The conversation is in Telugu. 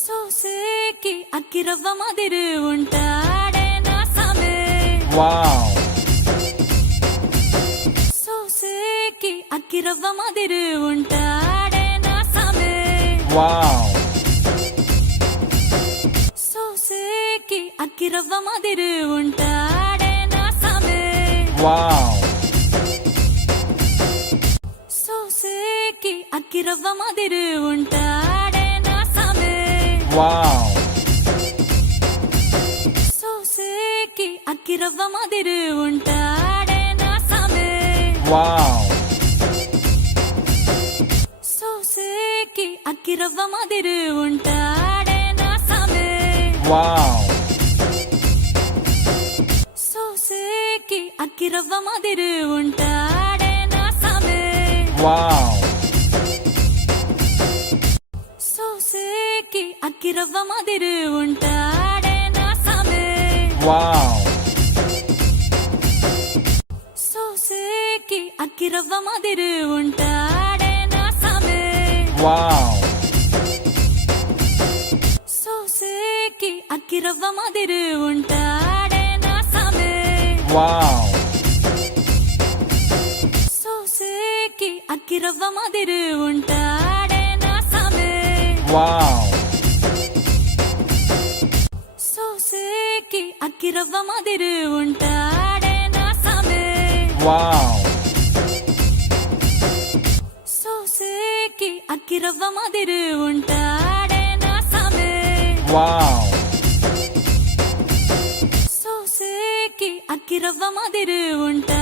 సోసేకి అక్కిరవ్వ మాదిరి ఉంటాడే నా సామే. వావ్. సోసేకి అక్కిరవ్వ మాదిరి ఉంటాడే నా సామే. వావ్. సోసేకి అక్కిరవ్వ మాదిరి ఉంటాడే నా సామే. వావ్. సోసేకి అక్కిరవ్వ మాదిరి ఉంటాడే నా సామే. వావ్. సోసేకి అక్కిరవ్వ మాదిరి ఉంటాడే నా సామే. వావ్. సోసేకి అక్కిరవ్వ మాదిరి ఉంటాడే నా సామే. వావ్. సోసేకి అక్కిరవ్వ మాదిరి ఉంటాడే నా సామే. వావ్. సోసేకి అక్కిరవ్వ మాదిరి ఉంటాడే నా సామే. వావ్. సోసేకి అక్కిరవ్వ మాదిరి ఉంటాడే నా సామే. వావ్. సోసేకి అక్కిరవ్వ మాదిరి ఉంటాడే నా సామే. వావ్. సోసేకి అక్కిరవ్వ మాదిరి ఉంటాడే నా సామే. వావ్. సోసేకి అక్కిరవ్వ మాదిరి ఉంటాడే నా సామే. వావ్. సోసేకి అక్కిరవ్వ మాదిరి ఉంటాడే నా సామే. వావ్. సోసేకి అక్కిరవ్వ మాదిరి ఉంటాడే